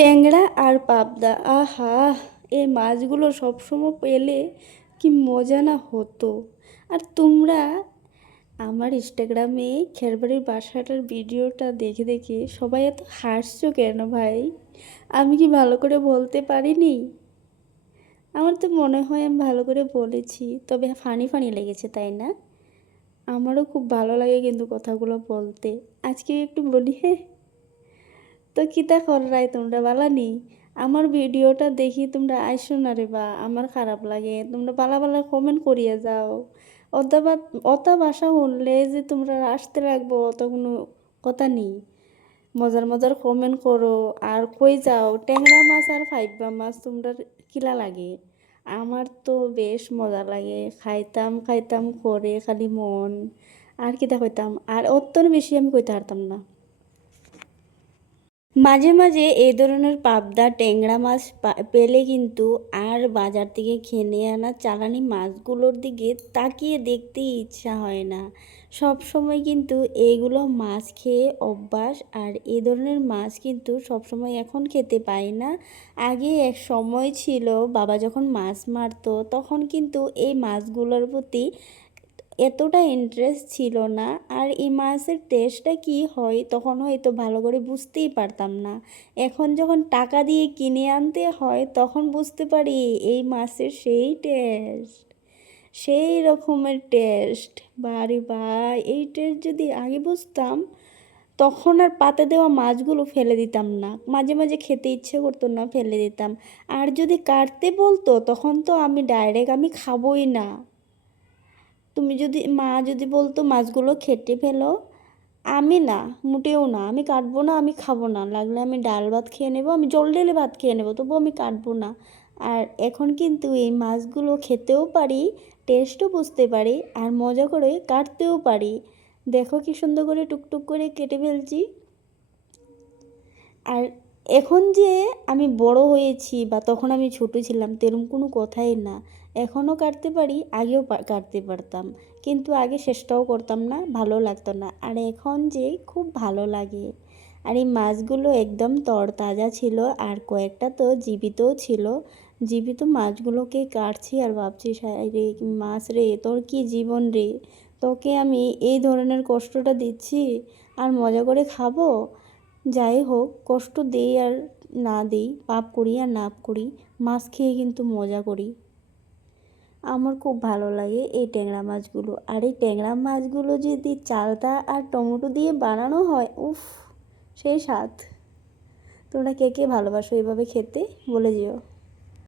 ট্যাংরা আর পাবদা, আহা! এই মাছগুলো সবসময় পেলে কি মজা না হতো। আর তোমরা আমার ইনস্টাগ্রামে খেরবাড়ির বাসাটার ভিডিওটা দেখে দেখে সবাই এত হাসছো কেন ভাই? আমি কি ভালো করে বলতে পারিনি? আমার তো মনে হয় আমি ভালো করে বলেছি, তবে ফানি ফানি লেগেছে, তাই না? আমারও খুব ভালো লাগে কিন্তু কথাগুলো বলতে। আজকে একটু বলি, হ্যাঁ। তো কিতা কররাই তোমরা বালানি? আমার ভিডিওটা দেখি তোমরা আইসো না রে, বা আমার খারাপ লাগে, তোমরা বালা বালা কমেন্ট করিয়া যাও। অতা বা অতা ভাষা শুনলে যে তোমরা আসতে লাগবো অত কোনো কথা নেই। মজার মজার কমেন্ট করো আর কই যাও ট্যাংরা মাছ আর ফাইবা মাছ তোমরা কিলা লাগে। আমার তো বেশ মজা লাগে, খাইতাম খাইতাম করে খালি মন। আর কিতা কইতাম, আর অতর বেশি আমি কইতে পারতাম না। মাঝে মাঝে এই ধরনের পাবদা ট্যাংরা মাছ পেলে কিন্তু আর বাজার থেকে কিনে আনা চালানি মাছগুলোর দিকে তাকিয়ে দেখতে ইচ্ছা হয় না। সব সময় কিন্তু এইগুলো মাছ খেয়ে অভ্যাস, আর এই ধরনের মাছ কিন্তু সব সময় এখন খেতে পাই না। আগে এক সময় ছিল বাবা যখন মাছ মারতো তখন কিন্তু এই মাছগুলোর প্রতি এতটা ইন্টারেস্ট ছিল না, আর এই মাছের টেস্টটা কি হয় তখন হয়তো ভালো করে বুঝতেই পারতাম না। এখন যখন টাকা দিয়ে কিনে আনতে হয় তখন বুঝতে পারি এই মাছের সেই টেস্ট, সেই রকমের টেস্ট। বারে বা, এই টেস্ট যদি আগে বুঝতাম তখন আর পাতে দেওয়া মাছগুলো ফেলে দিতাম না, মাঝে মাঝে খেতে ইচ্ছে করতো না, ফেলে দিতাম। আর যদি কাটতে বলতো তখন তো আমি ডাইরেক্ট আমি খাবোই না। মা যদি বলতো মাছগুলো খেটে ফেলো, আমি না, মোটেও না, আমি কাটবো না, আমি খাবো না, লাগলে আমি ডাল ভাত খেয়ে নেবো, আমি জল ঢেলে ভাত খেয়ে নেবো, তবু আমি কাটবো না। আর এখন কিন্তু এই মাছগুলো খেতেও পারি, টেস্টও বুঝতে পারি, আর মজা করে কাটতেও পারি। দেখো কি সুন্দর করে টুকটুক করে কেটে ফেলছি। আর এখন যে আমি বড় হয়েছি বা তখন আমি ছোট ছিলাম তেরম কোনো কথাই না। এখনও কাটতে পারি, আগেও কাটতে পারতাম, কিন্তু আগে চেষ্টাও করতাম না, ভালো লাগতো না। আর এখন যে খুব ভালো লাগে। আর এই মাছগুলো একদম তরতাজা ছিল, আর কয়েকটা তো জীবিতও ছিল। জীবিত মাছগুলোকে কাটছি আর ভাবছি, রে মাছ রে, তোর কি জীবন রে, তোকে আমি এই ধরনের কষ্টটা দিচ্ছি আর মজা করে খাবো। যাই হোক, কষ্ট দেই আর না দেই, পাপ করি আর না করি, মাছ খেয়ে কিন্তু মজা করি। আমার খুব ভালো লাগে এই ট্যাংরা মাছগুলো। আর এই ট্যাংরা মাছগুলো যদি চালতা আর টমেটো দিয়ে বানানো হয়, উফ, সেই স্বাদ। তোমরা কে কে ভালোবাসো এভাবে খেতে বলে যেও।